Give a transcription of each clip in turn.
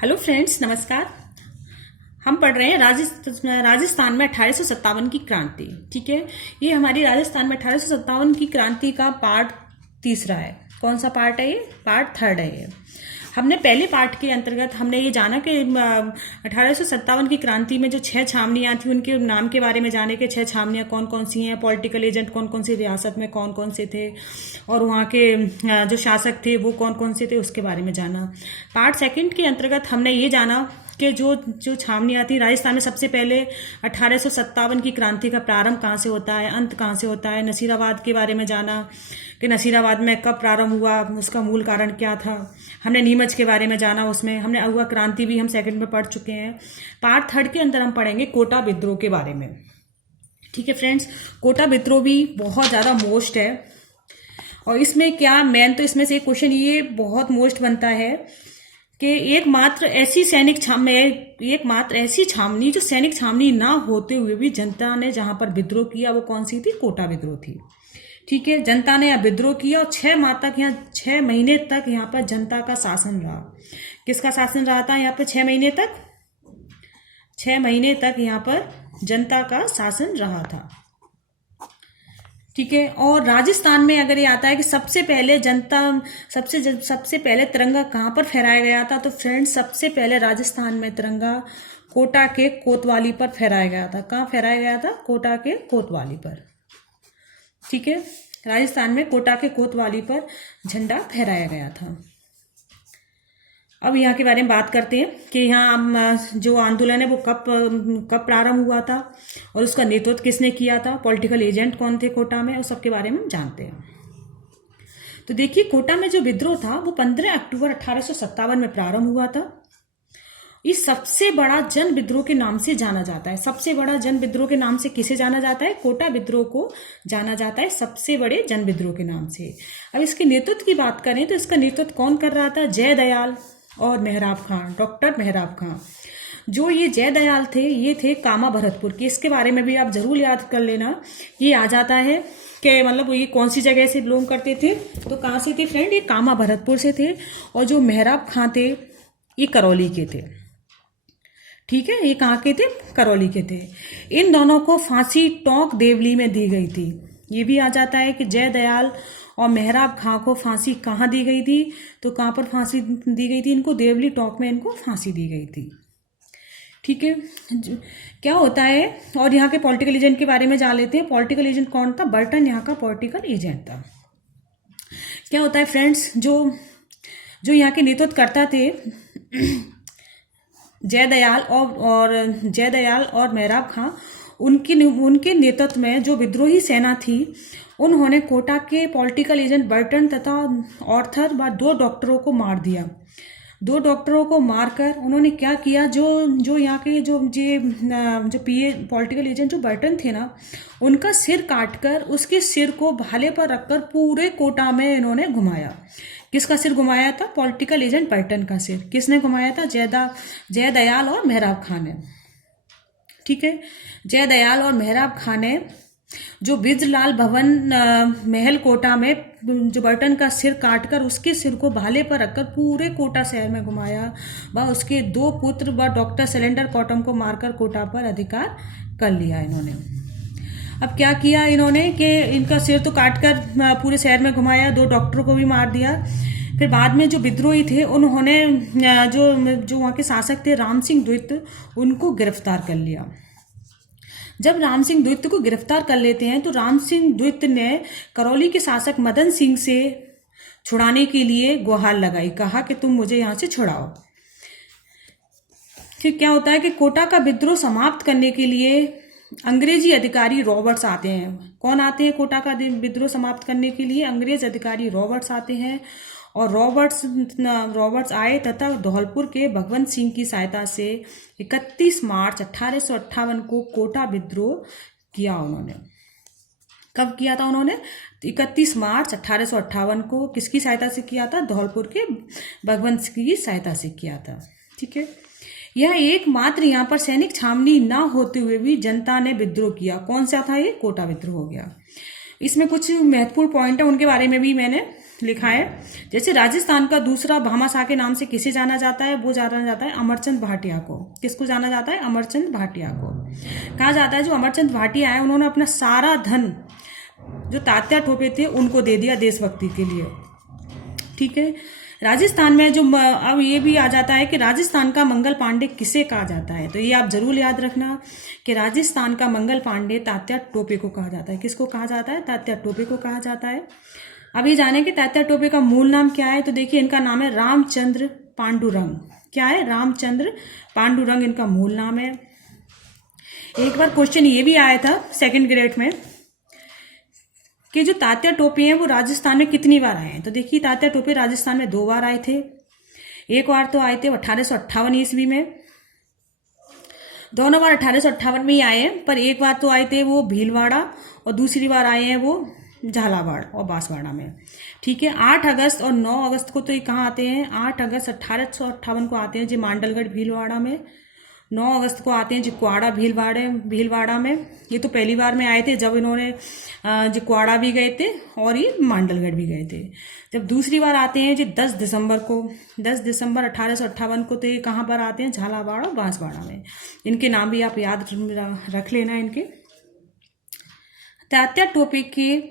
Hello friends, नमस्कार। हम पढ़ रहे हैं राजस्थान में 1857 की क्रांति। ठीक है, ये हमारी राजस्थान में 1857 की क्रांति का पार्ट तीसरा है। कौन सा पार्ट है ये? पार्ट थर्ड है ये। हमने पहले पार्ट के अंतर्गत हमने ये जाना कि 1857 की क्रांति में जो 6 छावनियां थी उनके नाम के बारे में जाने के 6 छावनियां कौन कौन सी हैं, पॉलिटिकल एजेंट कौन कौन सी रियासत में कौन कौन से थे और वहाँ के जो शासक थे वो कौन कौन से थे, उसके बारे में जाना। पार्ट सेकंड के अंतर्गत हमने ये जाना कि जो जो छावनियां थी राजस्थान में, सबसे पहले 1857 की क्रांति का प्रारंभ कहाँ से होता है, अंत कहाँ से होता है। नसीराबाद के बारे में जाना कि नसीराबाद में कब प्रारंभ हुआ, उसका मूल कारण क्या था। हमने नीमच के बारे में जाना, उसमें हमने अगुआ क्रांति भी हम सेकंड में पढ़ चुके हैं। पार्ट थर्ड के अंदर हम पढ़ेंगे कोटा विद्रोह के बारे में। ठीक है फ्रेंड्स, कोटा विद्रोह भी बहुत ज़्यादा मोस्ट है और इसमें क्या मेन तो इसमें से एक क्वेश्चन ये बहुत मोस्ट बनता है कि एकमात्र ऐसी छावनी जो सैनिक छावनी ना होते हुए भी जनता ने जहां पर विद्रोह किया वो कौन सी थी? कोटा विद्रोह थी। ठीक है, जनता ने यहाँ विद्रोह किया और 6 महीने तक यहाँ पर जनता का शासन रहा। किसका शासन रहा था यहाँ पर 6 महीने तक? 6 महीने तक यहाँ पर जनता का शासन रहा था। ठीक है, और राजस्थान में अगर ये आता है कि सबसे पहले सबसे पहले तिरंगा कहाँ पर फहराया गया था, तो फ्रेंड्स सबसे पहले राजस्थान में तिरंगा कोटा के कोतवाली पर फहराया गया था। कहाँ फहराया गया था? कोटा के कोतवाली पर। ठीक है, राजस्थान में कोटा के कोतवाली पर झंडा फहराया गया था। अब यहाँ के बारे में बात करते हैं कि यहाँ जो आंदोलन है वो कब प्रारंभ हुआ था और उसका नेतृत्व किसने किया था, पॉलिटिकल एजेंट कौन थे कोटा में, उस सब के बारे में हम जानते हैं। तो देखिए, कोटा में जो विद्रोह था वो 15 अक्टूबर 1857 में प्रारंभ हुआ था। इस सबसे बड़ा जन विद्रोह के नाम से जाना जाता है। सबसे बड़ा जन विद्रोह के नाम से किसे जाना जाता है? कोटा विद्रोह को जाना जाता है सबसे बड़े जन विद्रोह के नाम से। अब इसके नेतृत्व की बात करें तो इसका नेतृत्व कौन कर रहा था? जयदयाल और मेहराब खां, डॉक्टर मेहराब खां। जो ये जयदयाल थे ये थे कामा भरतपुर के। इसके बारे में भी आप जरूर याद कर लेना, ये आ जाता है कि मतलब ये कौन सी जगह से बिलोंग करते थे। तो कहाँ से थे फ्रेंड? ये कामा भरतपुर से थे। और जो मेहराब खां थे ये करौली के थे। ठीक है, ये कहाँ के थे? करौली के थे। इन दोनों को फांसी टोंक देवली में दी गई थी। ये भी आ जाता है कि जयदयाल और मेहराब खां को फांसी कहाँ दी गई थी, तो कहाँ पर फांसी दी गई थी इनको? देवली टोंक में इनको फांसी दी गई थी। ठीक है, क्या होता है, और यहाँ के पॉलिटिकल एजेंट के बारे में जान लेते हैं। पॉलिटिकल एजेंट कौन था? बर्टन यहाँ का पॉलिटिकल एजेंट था। क्या होता है फ्रेंड्स, जो यहाँ के नेतृत्व करता थे जयदयाल और मेहराब खां, उनके नेतृत्व में जो विद्रोही सेना थी उन्होंने कोटा के पॉलिटिकल एजेंट बर्टन तथा ऑर्थर व 2 डॉक्टरों को मार दिया। 2 डॉक्टरों को मारकर उन्होंने क्या किया, जो यहाँ के जो पॉलिटिकल एजेंट जो बर्टन थे ना, उनका सिर काटकर उसके सिर को भाले पर रखकर पूरे कोटा में इन्होंने घुमाया। किसका सिर घुमाया था? पॉलिटिकल एजेंट बर्टन का सिर। किसने घुमाया था? जयदयाल और मेहराब खां ने। ठीक है, जयदयाल और मेहराब खां ने जो बिजलाल भवन महल कोटा में जो बर्टन का सिर काटकर उसके सिर को भाले पर रखकर पूरे कोटा शहर में घुमाया, व उसके 2 पुत्र व डॉक्टर सिलेंडर कॉटम को मारकर कोटा पर अधिकार कर लिया इन्होंने। अब क्या किया इन्होंने कि इनका सिर तो काटकर पूरे शहर में घुमाया, 2 डॉक्टरों को भी मार दिया। फिर बाद में जो विद्रोही थे उन्होंने जो वहाँ के शासक थे राम सिंह द्वित, उनको गिरफ्तार कर लिया। जब राम सिंह द्वित को गिरफ्तार कर लेते हैं तो राम सिंह द्वित ने करौली के शासक मदन सिंह से छुड़ाने के लिए गुहार लगाई, कहा कि तुम मुझे यहाँ से छुड़ाओ। फिर क्या होता है कि कोटा का विद्रोह समाप्त करने के लिए अंग्रेजी अधिकारी रॉबर्ट्स आते हैं। कौन आते हैं कोटा का विद्रोह समाप्त करने के लिए? अंग्रेज अधिकारी रॉबर्ट्स आते हैं। और रॉबर्ट्स आए तथा धौलपुर के भगवंत सिंह की सहायता से 31 मार्च 1858 को कोटा विद्रोह किया उन्होंने। कब किया था उन्होंने? 31 मार्च 1858 को किसकी सहायता से किया था? धौलपुर के भगवंत सिंह की सहायता से किया था। ठीक है, यह एकमात्र यहाँ पर सैनिक छावनी ना होते हुए भी जनता ने विद्रोह किया। कौन सा था ये? कोटा विद्रोह हो गया। इसमें कुछ महत्वपूर्ण पॉइंट है, उनके बारे में भी मैंने लिखा है। जैसे राजस्थान का दूसरा भामाशाह के नाम से किसे जाना जाता है, वो जाना जाता है अमरचंद भाटिया को। किसको जाना जाता है? अमरचंद भाटिया को। कहा जाता है जो अमरचंद भाटिया है उन्होंने अपना सारा धन जो तात्या टोपे थे उनको दे दिया देशभक्ति के लिए। ठीक है। राजस्थान में जो अब ये भी आ जाता है कि राजस्थान का मंगल पांडे किसे कहा जाता है, तो ये आप जरूर याद रखना कि राजस्थान का मंगल पांडे तात्या टोपे को कहा जाता है। किसको कहा जाता है? तात्या टोपे को कहा जाता है। अब ये जाने कि तात्या टोपे का मूल नाम क्या है, तो देखिए इनका नाम है रामचंद्र पांडुरंग। क्या है? रामचंद्र पांडुरंग इनका मूल नाम है। एक बार क्वेश्चन ये भी आया था 2nd ग्रेड में कि जो तात्या टोपे हैं वो राजस्थान में कितनी बार आए हैं, तो देखिए तात्या टोपे राजस्थान में 2 बार आए थे। एक बार तो आए थे 1858 ईस्वी में, दोनों बार 1858 में ही आए हैं, पर एक बार तो आए थे वो भीलवाड़ा और दूसरी बार आए हैं वो झालावाड़ और बांसवाड़ा में। ठीक है। 8 अगस्त और 9 अगस्त को तो ये कहाँ आते हैं? 8 अगस्त 1858 को आते हैं जी मांडलगढ़ भीलवाड़ा में। 9 अगस्त को आते हैं जिक्वाड़ा भीलवाड़ा में। ये तो पहली बार में आए थे जब इन्होंने जिक्वाड़ा भी गए थे और ये मांडलगढ़ भी गए थे। जब दूसरी बार आते हैं जी 10 दिसंबर को, 10 दिसंबर 1858 को, तो ये कहाँ पर आते हैं? झालावाड़ और बांसवाड़ा में। इनके नाम भी आप याद रख लेना इनके। तात्या टोपे के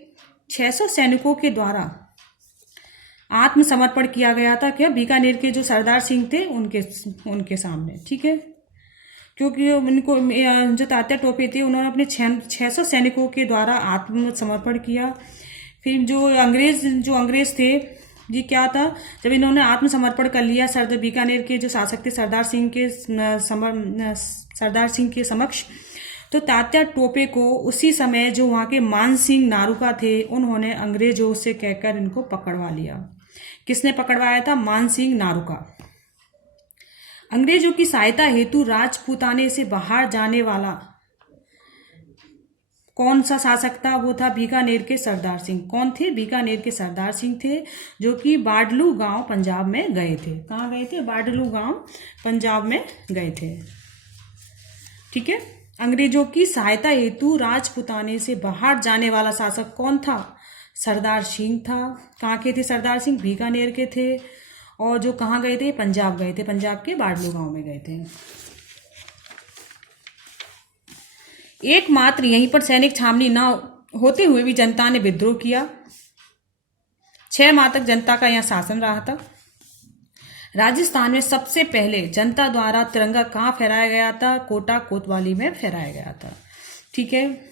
600 सैनिकों के द्वारा आत्मसमर्पण किया गया था क्या? बीकानेर के जो सरदार सिंह थे उनके सामने। ठीक है। क्योंकि उनको जो तात्या टोपे थे उन्होंने अपने 600 सैनिकों के द्वारा आत्मसमर्पण किया। फिर जो अंग्रेज थे जी, क्या था, जब इन्होंने आत्मसमर्पण कर लिया बीकानेर के जो शासक थे सरदार सिंह के समक्ष, तो तात्या टोपे को उसी समय जो वहाँ के मानसिंह नारूका थे उन्होंने अंग्रेजों से कहकर इनको पकड़वा लिया। किसने पकड़वाया था? मानसिंह नारूका। अंग्रेजों की सहायता हेतु राजपूताने से बाहर जाने वाला कौन सा शासक था? वो था बीकानेर के सरदार सिंह। कौन थे? बीकानेर के सरदार सिंह थे, जो कि बाडलू गांव पंजाब में गए थे। कहाँ गए थे? बाडलू गांव पंजाब में गए थे। ठीक है। अंग्रेजों की सहायता हेतु राजपूताने से बाहर जाने वाला शासक कौन था? सरदार सिंह था। कहाँ के थे सरदार सिंह? बीकानेर के थे। और जो कहाँ गए थे? पंजाब गए थे, पंजाब के बाडलू गांव में गए थे। एकमात्र यहीं पर सैनिक छावनी न होते हुए भी जनता ने विद्रोह किया। 6 माह तक जनता का यहाँ शासन रहा था। राजस्थान में सबसे पहले जनता द्वारा तिरंगा कहाँ फहराया गया था? कोटा कोतवाली में फहराया गया था। ठीक है।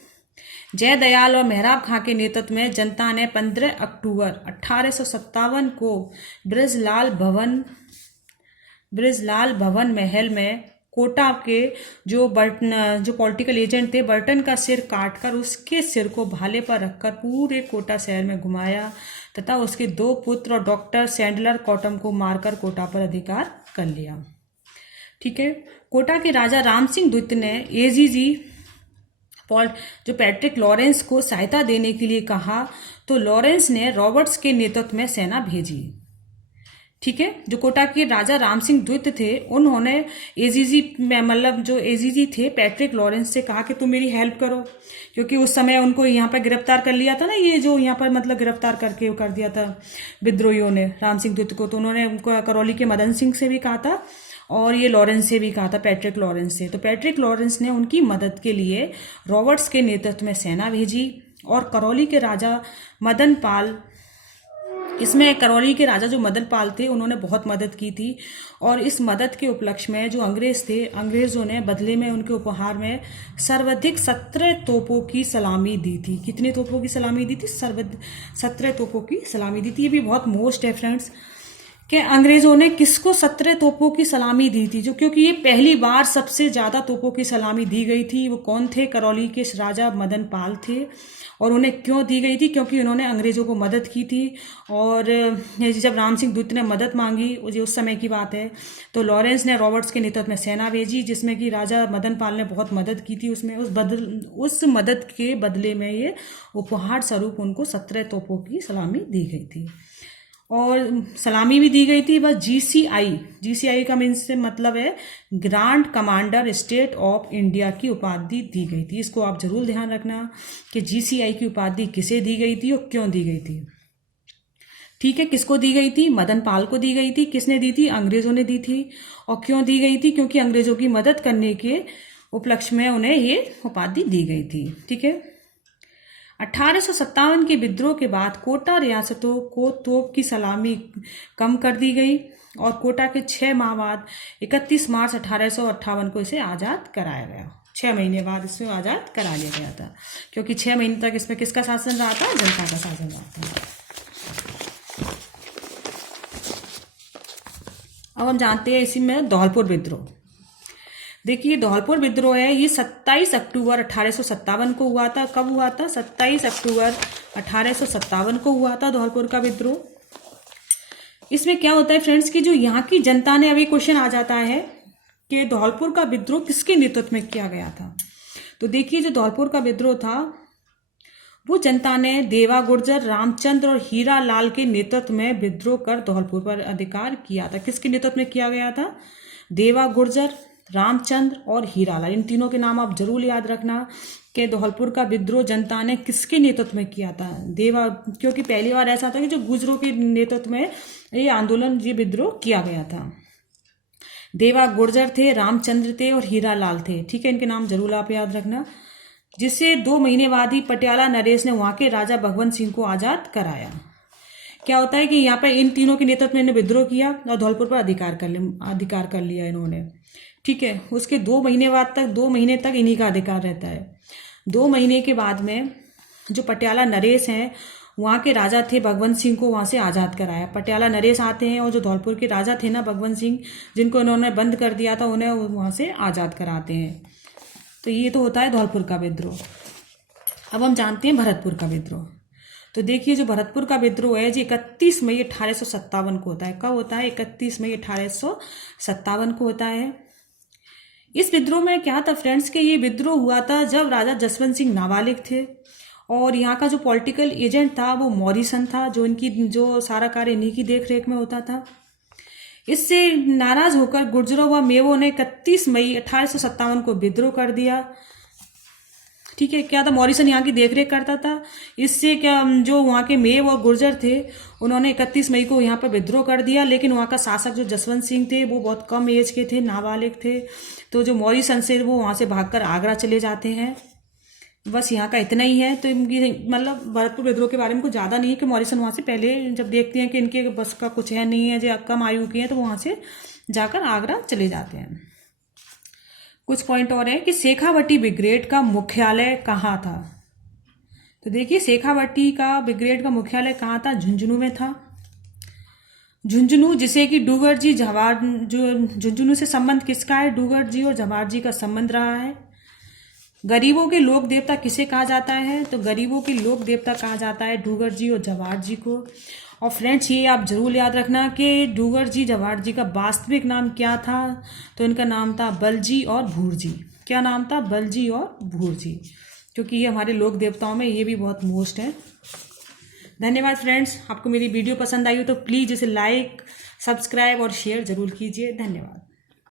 जयदयाल और मेहराब खां के नेतृत्व में जनता ने 15 अक्टूबर 1857 को ब्रिजलाल भवन महल में कोटा के जो पॉलिटिकल एजेंट थे बर्टन का सिर काटकर उसके सिर को भाले पर रखकर पूरे कोटा शहर में घुमाया तथा उसके 2 पुत्र और डॉक्टर सैंडलर कॉटम को मारकर कोटा पर अधिकार कर लिया। ठीक है। कोटा के राजा राम सिंह द्वितीय ने एजीजी जो पैट्रिक लॉरेंस को सहायता देने के लिए कहा, तो लॉरेंस ने रॉबर्ट्स के नेतृत्व में सेना भेजी। ठीक है। जो कोटा के राजा राम सिंह द्वितीय थे उन्होंने एजीजी मतलब जो एजीजी थे पैट्रिक लॉरेंस से कहा कि तुम मेरी हेल्प करो, क्योंकि उस समय उनको यहाँ पर गिरफ्तार कर लिया था ना, ये जो यहाँ पर मतलब गिरफ्तार करके कर दिया था विद्रोहियों ने राम सिंह द्वितीय को। तो उन्होंने उनको करौली के मदन सिंह से भी कहा था और ये लॉरेंस से भी कहा था, पैट्रिक लॉरेंस से। तो पैट्रिक लॉरेंस ने उनकी मदद के लिए रॉबर्ट्स के नेतृत्व में सेना भेजी और करौली के राजा मदन पाल, इसमें करौली के राजा जो मदन पाल थे उन्होंने बहुत मदद की थी। और इस मदद के उपलक्ष्य में जो अंग्रेज थे, अंग्रेजों ने बदले में उनके उपहार में सर्वाधिक 17 तोपों की सलामी दी थी। कितने तोपों की सलामी दी थी? 17 तोपों की सलामी दी थी। ये भी बहुत मोस्ट है फ्रेंड्स कि अंग्रेजों ने किसको 17 तोपों की सलामी दी थी, जो क्योंकि ये पहली बार सबसे ज्यादा तोपों की सलामी दी गई थी। वो कौन थे? करौली के राजा मदन पाल थे। और उन्हें क्यों दी गई थी? क्योंकि उन्होंने अंग्रेजों को मदद की थी। और जब राम सिंह द्वितीय ने मदद मांगी, उस समय की बात है, तो लॉरेंस ने रॉबर्ट्स के नेतृत्व में सेना भेजी जिसमें कि राजा मदन पाल ने बहुत मदद की थी। उसमें उस मदद के बदले में ये उपहार स्वरूप उनको 17 तोपों की सलामी दी गई थी। और सलामी भी दी गई थी। बस जीसीआई का मीन्स से मतलब है grand commander state of India की उपाधि दी गई थी। इसको आप जरूर ध्यान रखना कि जीसीआई की उपाधि किसे दी गई थी और क्यों दी गई थी। ठीक है, किसको दी गई थी? मदन पाल को दी गई थी। किसने दी थी? अंग्रेजों ने दी थी। और क्यों दी गई थी? क्योंकि अंग्रेजों की मदद करने के उपलक्ष्य में उन्हें ये उपाधि दी गई थी। ठीक है, 1857 के विद्रोह के बाद कोटा रियासतों को तोप की सलामी कम कर दी गई और कोटा के 6 माह बाद 31 मार्च 1858 को इसे आज़ाद कराया गया। 6 महीने बाद इसे आज़ाद करा लिया गया था, क्योंकि 6 महीने तक इसमें किसका शासन रहा था? जनता का शासन रहा था। अब हम जानते हैं इसी में धौलपुर विद्रोह। देखिए, धौलपुर विद्रोह है ये 27 अक्टूबर 1857 को हुआ था। कब हुआ था? 27 अक्टूबर 1857 को हुआ था धौलपुर का विद्रोह। इसमें क्या होता है फ्रेंड्स कि जो यहाँ की जनता ने, अभी क्वेश्चन आ जाता है कि धौलपुर का विद्रोह किसके नेतृत्व में किया गया था। तो देखिए, जो धौलपुर का विद्रोह था वो जनता ने देवा गुर्जर, रामचंद्र और हीरा लाल के नेतृत्व में विद्रोह कर धौलपुर पर अधिकार किया था। किसके नेतृत्व में किया गया था? देवा गुर्जर, रामचंद्र और हीरा लाल, इन तीनों के नाम आप जरूर याद रखना कि धौलपुर का विद्रोह जनता ने किसके नेतृत्व में किया था? देवा, क्योंकि पहली बार ऐसा था कि जो गुर्जरों के नेतृत्व में ये आंदोलन, ये विद्रोह किया गया था। देवा गुर्जर थे, रामचंद्र थे और हीरा लाल थे। ठीक है, इनके नाम जरूर आप याद रखना। जिससे 2 महीने बाद ही पटियाला नरेश ने वहां के राजा भगवंत सिंह को आजाद कराया। क्या होता है कि यहाँ पर इन तीनों के नेतृत्व में इन्हें विद्रोह किया और धौलपुर पर अधिकार कर लिया इन्होंने। ठीक है, उसके 2 महीने बाद तक, 2 महीने तक इन्हीं का अधिकार रहता है। 2 महीने के बाद में जो पटियाला नरेश हैं वहाँ के राजा थे भगवंत सिंह को वहाँ से आज़ाद कराया। पटियाला नरेश आते हैं और जो धौलपुर के राजा थे ना भगवंत सिंह, जिनको इन्होंने बंद कर दिया था, उन्हें वहाँ से आज़ाद कराते हैं। तो ये तो होता है धौलपुर का विद्रोह। अब हम जानते हैं भरतपुर का विद्रोह। तो देखिए, जो भरतपुर का विद्रोह है जी 31 मई 1857 को होता है। कब होता है? 31 मई 1857 को होता है। इस विद्रोह में क्या था फ्रेंड्स कि ये विद्रोह हुआ था जब राजा जसवंत सिंह नाबालिग थे और यहाँ का जो पॉलिटिकल एजेंट था वो मॉरिसन था, जो सारा कार्य इन्हीं की देख रेख में होता था। इससे नाराज होकर गुर्जरों व मेवों ने 31 मई 1857 को विद्रोह कर दिया। ठीक है, क्या था? मॉरिसन यहाँ की देखरेख करता था। इससे क्या, जो वहाँ के मेव और गुर्जर थे उन्होंने 31 मई को यहाँ पर विद्रोह कर दिया। लेकिन वहाँ का शासक जो जसवंत सिंह थे वो बहुत कम एज के थे, नाबालिग थे। तो जो मॉरिसन से वो वहाँ से भागकर आगरा चले जाते हैं। बस यहाँ का इतना ही है। तो मतलब भरतपुर विद्रोह के बारे में कुछ ज़्यादा नहीं है कि मॉरिसन वहाँ से पहले जब देखते हैं कि इनके बस का कुछ है नहीं है, जो कम आयु के हैं, तो वहाँ से जाकर आगरा चले जाते हैं। कुछ पॉइंट और है कि शेखावटी ब्रिगेड का मुख्यालय कहाँ था। तो देखिए, शेखावटी का ब्रिगेड का मुख्यालय कहाँ था? झुंझुनू में था। झुंझुनू, जिसे कि डूगर जी जवाहर, जो झुंझुनू से संबंध किसका है? डूगर जी और जवाहर जी का संबंध रहा है। गरीबों के लोक देवता किसे कहा जाता है? तो गरीबों के लोक देवता कहा जाता है डूगर जी और जवाहर जी को। और फ्रेंड्स, ये आप जरूर याद रखना कि डूगर जी जवाहर जी का वास्तविक नाम क्या था? तो इनका नाम था बलजी और भूरजी। क्या नाम था? बलजी और भूरजी, क्योंकि ये हमारे लोक देवताओं में ये भी बहुत मोस्ट है। धन्यवाद फ्रेंड्स। आपको मेरी वीडियो पसंद आई हो तो प्लीज़ इसे लाइक, सब्सक्राइब और शेयर जरूर कीजिए। धन्यवाद।